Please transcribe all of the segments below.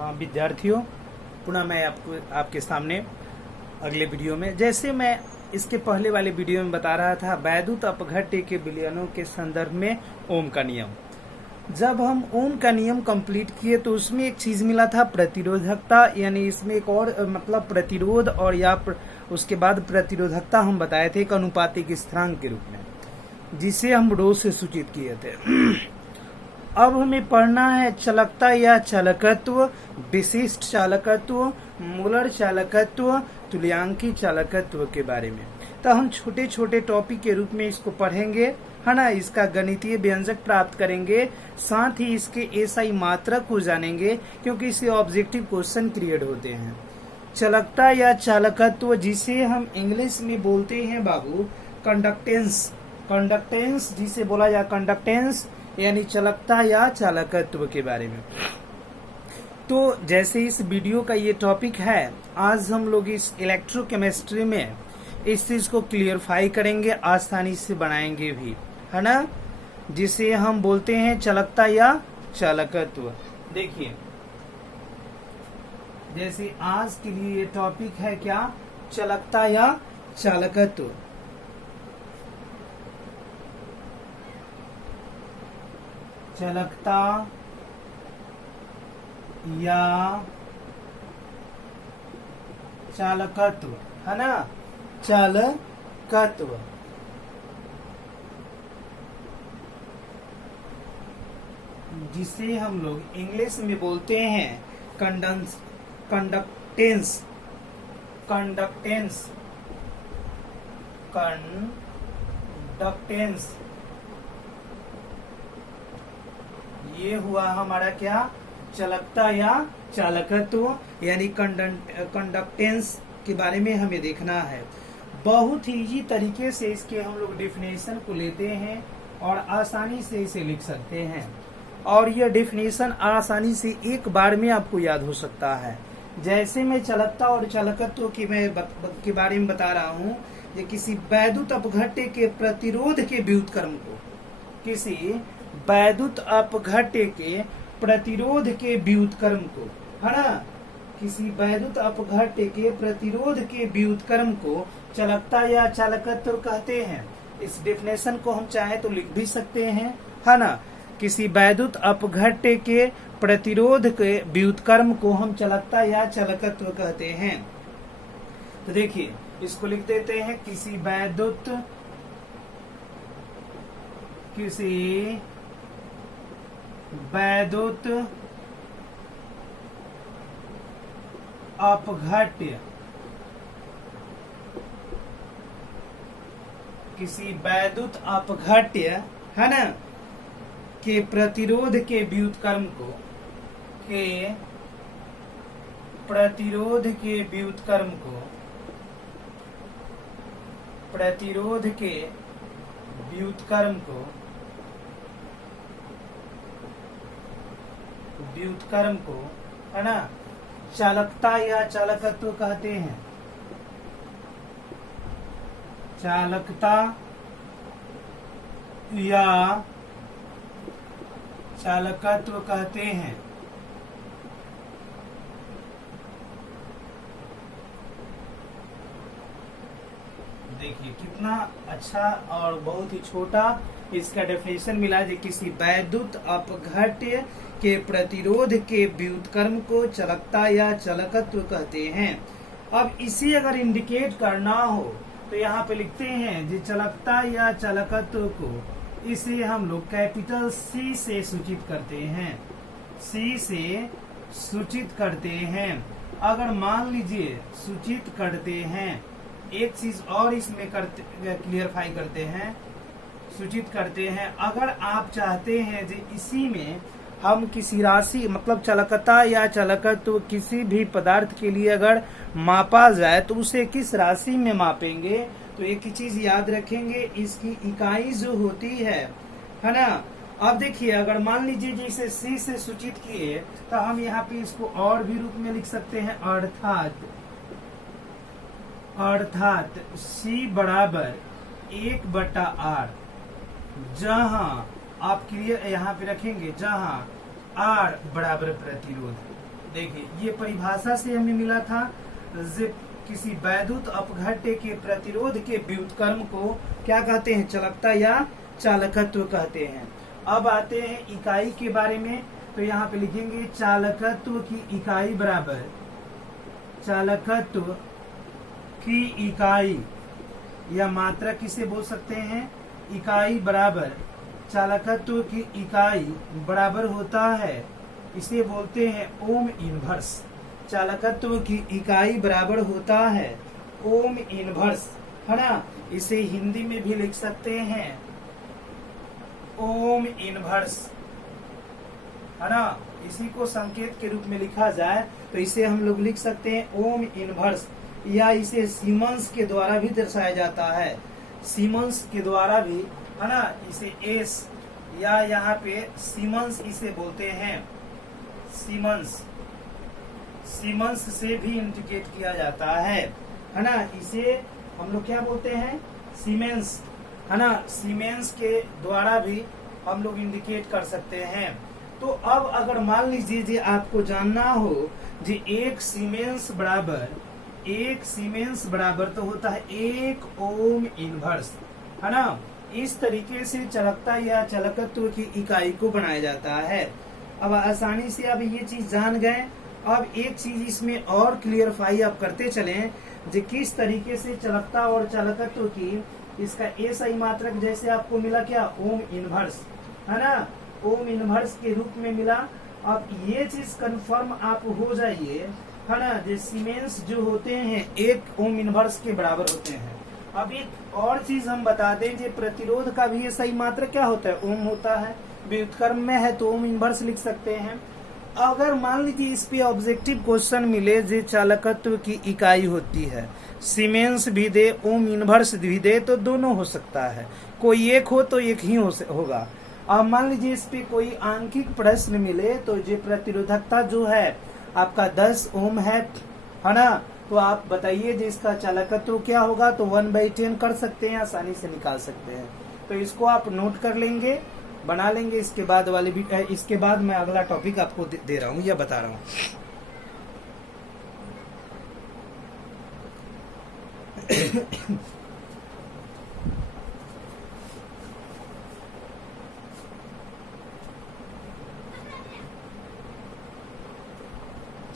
हाँ विद्यार्थियों, पुनः मैं आपके सामने अगले वीडियो में, जैसे मैं इसके पहले वाले वीडियो में बता रहा था, वैद्युत अपघट्य के विलयनों के संदर्भ में ओम का नियम। जब हम ओम का नियम कंप्लीट किए तो उसमें एक चीज मिला था प्रतिरोधकता, यानी इसमें एक और मतलब प्रतिरोध और या उसके बाद प्रतिरोधकता हम बताए थे एक अनुपातिक स्थिरांक के रूप में, जिसे हम रो से सूचित किए थे। अब हमें पढ़ना है चालकता या चालकत्व, विशिष्ट चालकत्व, मूलर चालकत्व, तुल्यांकी चालकत्व के बारे में। तो हम छोटे छोटे टॉपिक के रूप में इसको पढ़ेंगे, है ना। इसका गणितीय व्यंजक प्राप्त करेंगे, साथ ही इसके एसआई मात्रक को जानेंगे, क्योंकि इससे ऑब्जेक्टिव क्वेश्चन क्रिएट होते हैं। चालकता या चालकत्व, जिसे हम इंग्लिश में बोलते हैं बाबू कंडक्टेंस, कंडक्टेंस जिसे बोला जाए कंडक्टेंस, यानी चालकता या चालकत्व के बारे में। तो जैसे इस वीडियो का ये टॉपिक है, आज हम लोग इस इलेक्ट्रोकेमिस्ट्री में इस चीज को क्लियरफाई करेंगे, आसानी से बनाएंगे भी, है ना, जिसे हम बोलते हैं चालकता या चालकत्व। देखिए, जैसे आज के लिए ये टॉपिक है क्या, चालकता या चालकत्व। चालकता या चालकत्व, है ना, चालकत्व। जिसे हम लोग इंग्लिश में बोलते हैं कंडक्टेंस, कंडक्टेंस, कंडक्टेंस। ये हुआ हमारा क्या, चालकता या चालकत्व, यानी कंडक्टेंस के बारे में हमें देखना है। बहुत ही इजी तरीके से इसके हम लोग डेफिनेशन को लेते हैं और आसानी से इसे लिख सकते हैं, और यह डेफिनेशन आसानी से एक बार में आपको याद हो सकता है। जैसे मैं चालकता और चालकत्व के बारे में बता रहा हूँ, ये किसी वैद्युत अपघट्य के प्रतिरोध के व्युत्क्रम को, किसी वैद्युत अपघट्य के प्रतिरोध के व्युत्क्रम को, है ना, किसी वैद्युत अपघट्य के प्रतिरोध के व्युत्क्रम को चालकता या चालकत्व कहते हैं। इस डेफिनेशन को हम चाहे तो लिख भी सकते हैं, है ना। किसी वैद्युत अपघट्य के प्रतिरोध के व्युत्क्रम को हम चालकता या चालकत्व कहते हैं। तो देखिए, इसको लिख देते हैं, किसी वैद्युत अपघट्य, किसी वैद्युत अपघट्य, है ना, के प्रतिरोध के व्युत्क्रम को, के प्रतिरोध के व्युत्क्रम को, प्रतिरोध के व्युत्क्रम को, व्युत्क्रम को, है ना, चालकता या चालकत्व कहते हैं। चालकता या चालकत्व कहते हैं। देखिए कितना अच्छा और बहुत ही छोटा इसका डेफिनेशन मिला, जो किसी वैद्युत अपघट्य के प्रतिरोध के व्युत्क्रम को चालकता या चालकत्व कहते हैं। अब इसे अगर इंडिकेट करना हो तो यहाँ पे लिखते हैं, जो चालकता या चालकत्व को, इसे हम लोग कैपिटल सी से सूचित करते हैं, सी से सूचित करते हैं। अगर मान लीजिए सूचित करते हैं, एक चीज और इसमें क्लियरफाई करते हैं, सूचित करते हैं। अगर आप चाहते हैं जो इसी में हम किसी राशि, मतलब चालकता या चालकत्व किसी भी पदार्थ के लिए अगर मापा जाए तो उसे किस राशि में मापेंगे, तो एक ही चीज याद रखेंगे, इसकी इकाई जो होती है ना। अब देखिए, अगर मान लीजिए जैसे सी से सूचित किए, तो हम यहाँ पे इसको और भी रूप में लिख सकते हैं, अर्थात सी बराबर 1/r, जहां आप क्लियर यहाँ पे रखेंगे, जहां r बराबर प्रतिरोध, देखिए ये परिभाषा से हमें मिला था, किसी वैद्युत अपघट्य के प्रतिरोध के व्युत्क्रम को क्या कहते हैं, चालकता या चालकत्व कहते हैं। अब आते हैं इकाई के बारे में, तो यहाँ पे लिखेंगे चालकत्व की इकाई बराबर, चालकत्व की इकाई या मात्रा किसे बोल सकते हैं, इकाई बराबर चालकत्व की इकाई बराबर होता है, इसे बोलते हैं ओम इनवर्स। चालकत्व की इकाई बराबर होता है ओम इनवर्स, है ना। इसे हिंदी में भी लिख सकते हैं ओम इनवर्स, है ना। इसी को संकेत के रूप में लिखा जाए तो इसे हम लोग लिख सकते हैं ओम इनवर्स, या इसे सीमेंस के द्वारा भी दर्शाया जाता है, सीमेंस के द्वारा भी, है ना। इसे एस या यहाँ पे सीमेंस इसे बोलते हैं, सीमेंस, सीमेंस से भी इंडिकेट किया जाता है ना। इसे हम लोग क्या बोलते हैं, सीमेंस, है ना। सीमेंस के द्वारा भी हम लोग इंडिकेट कर सकते हैं। तो अब अगर मान लीजिए जी आपको जानना हो जी एक सीमेंस बराबर तो होता है 1 ओम इनवर्स, है ना। इस तरीके से चालकता या चालकत्व की इकाई को बनाया जाता है। अब आसानी से आप ये चीज जान गए। अब एक चीज इसमें और क्लियरफाई आप करते चलें जो किस तरीके से चालकता और चालकत्व की इसका एसआई मात्रक जैसे आपको मिला क्या, ओम इनवर्स, है ना, ओम इनवर्स के रूप में मिला। अब ये चीज कंफर्म आप हो जाइए, है ना, जो सीमेंस जो होते हैं 1 ओम इनवर्स के बराबर होते हैं। अब एक और चीज हम बता दें, जो प्रतिरोध का भी एसआई मात्रक क्या होता है, ओम होता है। व्युत्क्रम में है तो ओम इनवर्स लिख सकते हैं। अगर मान लीजिए इस पे ऑब्जेक्टिव क्वेश्चन मिले जो चालकत्व की इकाई होती है, सीमेंस भी दे ओम इनवर्स भी दे, तो दोनों हो सकता है, कोई एक हो तो एक ही होगा। अब मान लीजिए इस पे कोई आंकिक प्रश्न मिले तो जो प्रतिरोधकता जो है आपका 10 ओम है ना, तो आप बताइए जिसका चालकत्व क्या होगा, तो 1/10 कर सकते हैं, आसानी से निकाल सकते हैं। तो इसको आप नोट कर लेंगे, बना लेंगे। इसके बाद वाले भी, इसके बाद मैं अगला टॉपिक आपको दे रहा हूँ या बता रहा हूँ।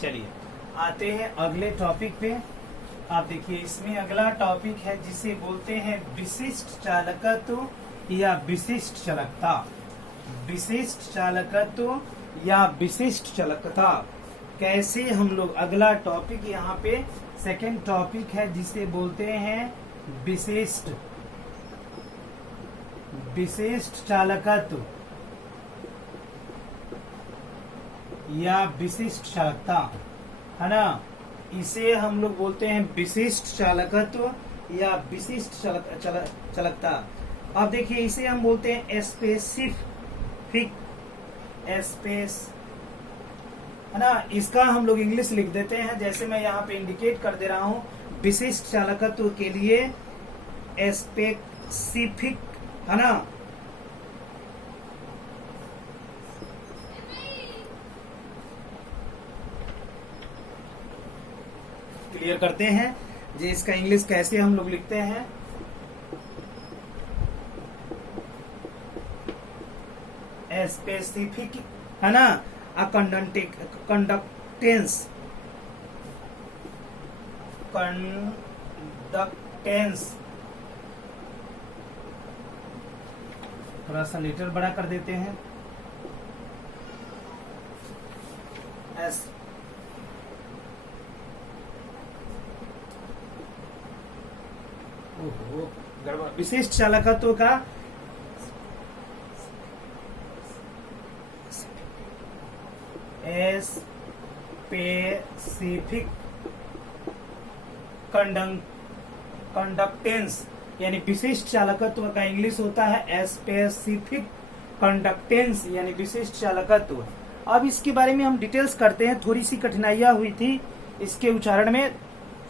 चलिए आते हैं अगले टॉपिक पे। आप देखिए इसमें अगला टॉपिक है जिसे बोलते हैं विशिष्ट चालकत्व या विशिष्ट चालकता। विशिष्ट चालकत्व या विशिष्ट चालकता कैसे हम लोग, अगला टॉपिक यहाँ पे सेकंड टॉपिक है जिसे बोलते हैं विशिष्ट चालकत्व या विशिष्ट चालकता, है ना। इसे हम लोग बोलते हैं विशिष्ट चालकत्व या विशिष्ट चालकता। अब देखिए इसे हम बोलते हैं स्पेसिफिक, है ना। इसका हम लोग इंग्लिश लिख देते हैं, जैसे मैं यहाँ पे इंडिकेट कर दे रहा हूँ विशिष्ट चालकत्व के लिए स्पेसिफिक, है ना। क्लियर करते हैं जी इसका इंग्लिश कैसे हम लोग लिखते हैं। स्पेसिफिक, है ना, कंडक्टेंस थोड़ा सा लेटर बड़ा कर देते हैं, गड़बड़। विशिष्ट चालकत्व का स्पेसिफिक कंडक्टेंस, यानी विशिष्ट चालकत्व का इंग्लिश होता है स्पेसिफिक कंडक्टेंस, यानी विशिष्ट चालकत्व। अब इसके बारे में हम डिटेल्स करते हैं, थोड़ी सी कठिनाइयां हुई थी इसके उच्चारण में,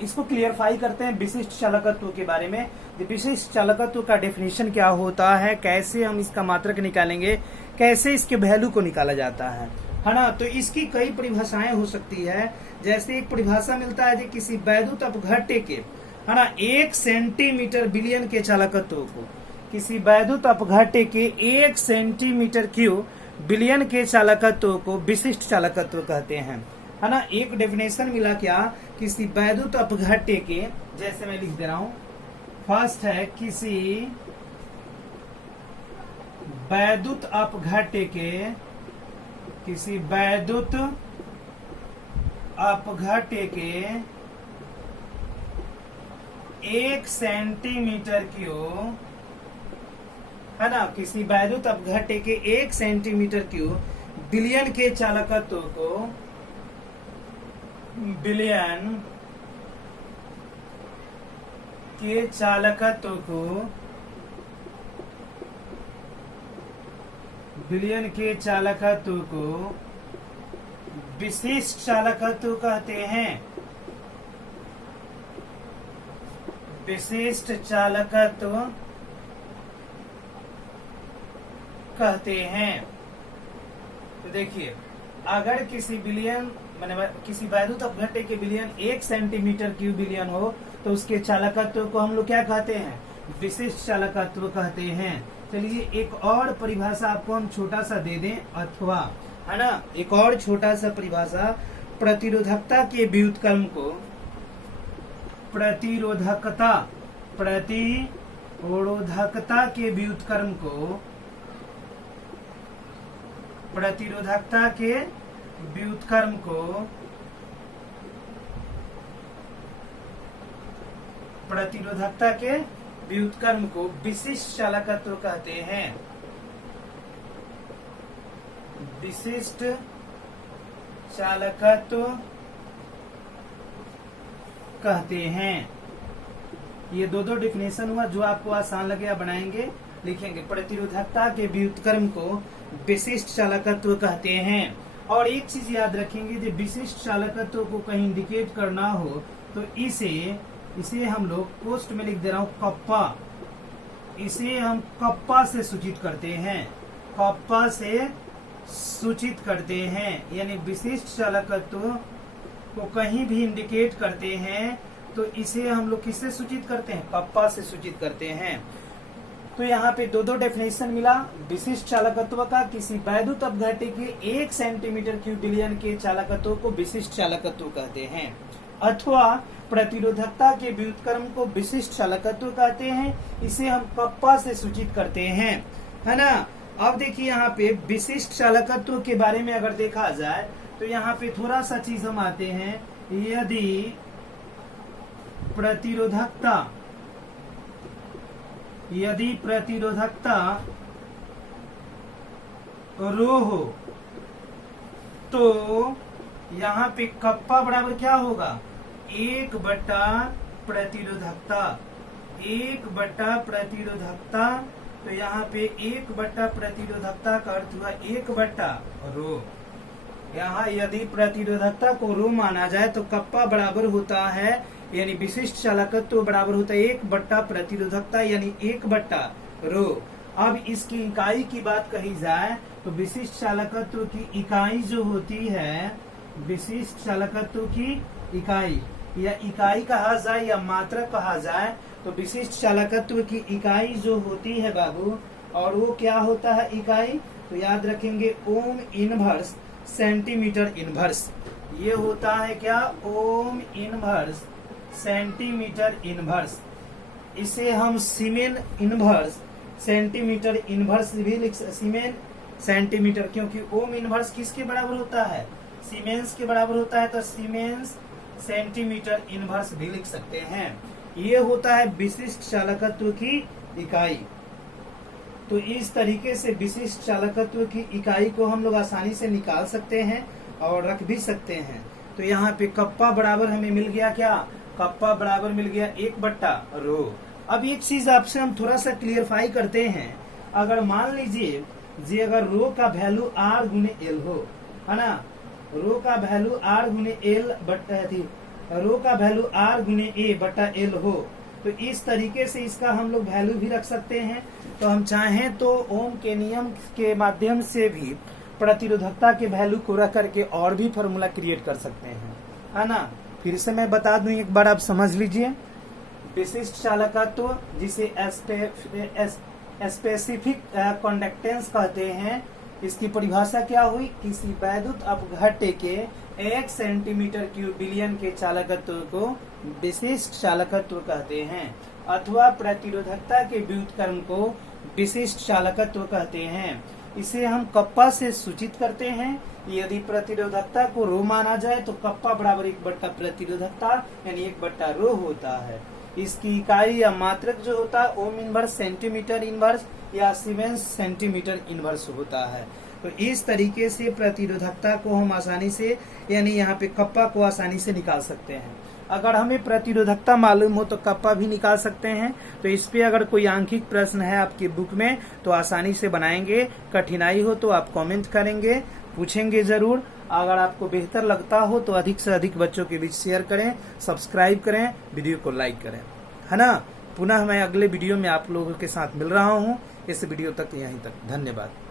इसको क्लियरफाई करते हैं विशिष्ट चालकत्व के बारे में। विशिष्ट चालकत्व का डेफिनेशन क्या होता है, कैसे हम इसका मात्रक निकालेंगे, कैसे इसके वैल्यू को निकाला जाता है। है ना। तो इसकी कई परिभाषाएं हो सकती है। जैसे एक परिभाषा मिलता है कि किसी वैद्युत अपघट्य के, है ना, 1 सेंटीमीटर बिलियन के चालकत्व को, किसी वैद्युत अपघट्य के 1 सेंटीमीटर क्यूब बिलियन के चालकत्व को विशिष्ट चालकत्व कहते हैं, है ना। एक डेफिनेशन मिला क्या, किसी वैद्युत अपघट्य के, जैसे मैं लिख दे रहा हूं, फर्स्ट है किसी वैद्युत अपघट्य के, किसी वैद्युत अपघट्य के 1 सेंटीमीटर क्यूब, है ना, किसी वैद्युत अपघट्य के 1 सेंटीमीटर क्यूब बिलियन के चालकत्व को, बिलियन के चालकत्व को, बिलियन के चालकत्व को विशिष्ट चालकत्व कहते हैं, विशिष्ट चालकत्व कहते हैं। तो देखिए, अगर किसी बिलियन माने किसी वैद्युत अपघट्य के बिलियन 1 सेंटीमीटर क्यूब बिलियन हो तो उसके चालकत्व को हम लोग क्या कहते हैं, विशिष्ट चालकत्व कहते हैं। चलिए एक और परिभाषा आपको हम छोटा सा दे दें, अथवा, है ना, एक और छोटा सा परिभाषा, प्रतिरोधकता के व्युत्क्रम को, प्रतिरोधकता, प्रतिरोधकता के व्युत्क्रम को, प्रतिरोधकता के व्युत्क्रम को, प्रतिरोधकता के व्युत्क्रम को विशिष्ट चालकत्व कहते हैं, विशिष्ट चालकत्व कहते हैं। ये दो डेफिनेशन हुआ, जो आपको आसान लगेगा बनाएंगे, लिखेंगे। प्रतिरोधकता के व्युत्क्रम को विशिष्ट चालकत्व कहते हैं। और एक चीज याद रखेंगे, जब विशिष्ट चालकत्व को कहीं इंडिकेट करना हो तो इसे हम लोग पोस्ट में लिख दे रहा हूं, कप्पा, इसे हम कप्पा से सूचित करते हैं, कप्पा से सूचित करते हैं। यानी विशिष्ट चालकत्व को कहीं भी इंडिकेट करते हैं तो इसे हम लोग किससे सूचित करते हैं, कप्पा से सूचित करते हैं। तो यहाँ पे दो डेफिनेशन मिला विशिष्ट चालकत्व का, किसी वैद्युत अपघट्य के 1 सेंटीमीटर क्यूब बिलियन के चालकत्व को विशिष्ट चालकत्व कहते हैं, अथवा प्रतिरोधकता के व्युत्क्रम को विशिष्ट चालकत्व कहते हैं, इसे हम कप्पा से सूचित करते हैं, है ना। अब देखिए यहाँ पे विशिष्ट चालकत्व के बारे में अगर देखा जाए तो यहाँ पे थोड़ा सा चीज हम आते हैं, यदि प्रतिरोधकता रो हो तो यहाँ पे कप्पा बराबर क्या होगा, 1 बटा प्रतिरोधकता, 1 बटा प्रतिरोधकता। तो यहाँ पे 1 बटा प्रतिरोधकता का अर्थ हुआ 1 बटा रो। यहाँ यदि प्रतिरोधकता को रो माना जाए तो कप्पा बराबर होता है, यानी विशिष्ट चालकत्व बराबर होता है 1 बट्टा प्रतिरोधकता, यानी 1 बट्टा रो। अब इसकी इकाई की बात कही जाए तो विशिष्ट चालकत्व की इकाई जो होती है, विशिष्ट चालकत्व की इकाई, या इकाई कहा जाए या मात्रक कहा जाए, तो विशिष्ट चालकत्व की इकाई जो होती है बाबू, और वो क्या होता है इकाई, तो याद रखेंगे ओम इनवर्स सेंटीमीटर इनवर्स। ये होता है क्या, ओम इनवर्स सेंटीमीटर इनवर्स। इसे हम सीमेन इनवर्स सेंटीमीटर इनवर्स भी लिख, सीमेन सेंटीमीटर, क्योंकि ओम इनवर्स किसके बराबर होता है, सीमेंस के बराबर होता है, तो सीमेंस सेंटीमीटर इनवर्स भी लिख सकते हैं। ये होता है विशिष्ट चालकत्व की इकाई। तो इस तरीके से विशिष्ट चालकत्व की इकाई को हम लोग आसानी से निकाल सकते हैं और रख भी सकते हैं। तो यहाँ पे कप्पा बराबर हमें मिल गया क्या, कप्पा बराबर मिल गया 1 बट्टा रो। अब एक चीज आपसे हम थोड़ा सा क्लियरफाई करते हैं, अगर मान लीजिए जी अगर रो का वैल्यू R गुने L हो, है ना, रो का वैल्यू R गुने L बट्टा थी, रो का वैल्यू R गुने A बट्टा L हो, तो इस तरीके से इसका हम लोग वैल्यू भी रख सकते हैं। तो हम चाहें तो ओम के नियम के माध्यम से भी प्रतिरोधकता के वैल्यू को रख करके और भी फॉर्मूला क्रिएट कर सकते हैं, है ना। फिर से मैं बता दूं, एक बार आप समझ लीजिए। विशिष्ट चालकत्व जिसे स्पेसिफिक कंडक्टेंस कहते हैं, इसकी परिभाषा क्या हुई? किसी वैद्युत अपघट्य के 1 सेंटीमीटर क्यूब बिलियन के चालकत्व को विशिष्ट चालकत्व कहते हैं, अथवा प्रतिरोधकता के व्युत्क्रम को विशिष्ट चालकत्व कहते हैं। इसे हम कप्पा से सूचित करते हैं। यदि प्रतिरोधकता को रो माना जाए तो कप्पा बराबर 1/, प्रतिरोधकता यानी 1/ρ होता है। इसकी इकाई या मात्रक जो होता है ओम इनवर्स, सेंटीमीटर इनवर्स या सीमेंस सेंटीमीटर इनवर्स होता है। तो इस तरीके से प्रतिरोधकता को हम आसानी से, यानी यहाँ पे कप्पा को आसानी से निकाल सकते हैं। अगर हमें प्रतिरोधकता मालूम हो तो कप्पा भी निकाल सकते हैं। तो इस पे अगर कोई आंखिक प्रश्न है आपकी बुक में तो आसानी से बनाएंगे। कठिनाई हो तो आप कमेंट करेंगे, पूछेंगे जरूर। अगर आपको बेहतर लगता हो तो अधिक से अधिक बच्चों के बीच शेयर करें, सब्सक्राइब करें, वीडियो को लाइक करें, है ना। पुनः मैं अगले वीडियो में आप लोगों के साथ मिल रहा हूँ। इस वीडियो तक यहीं तक, धन्यवाद।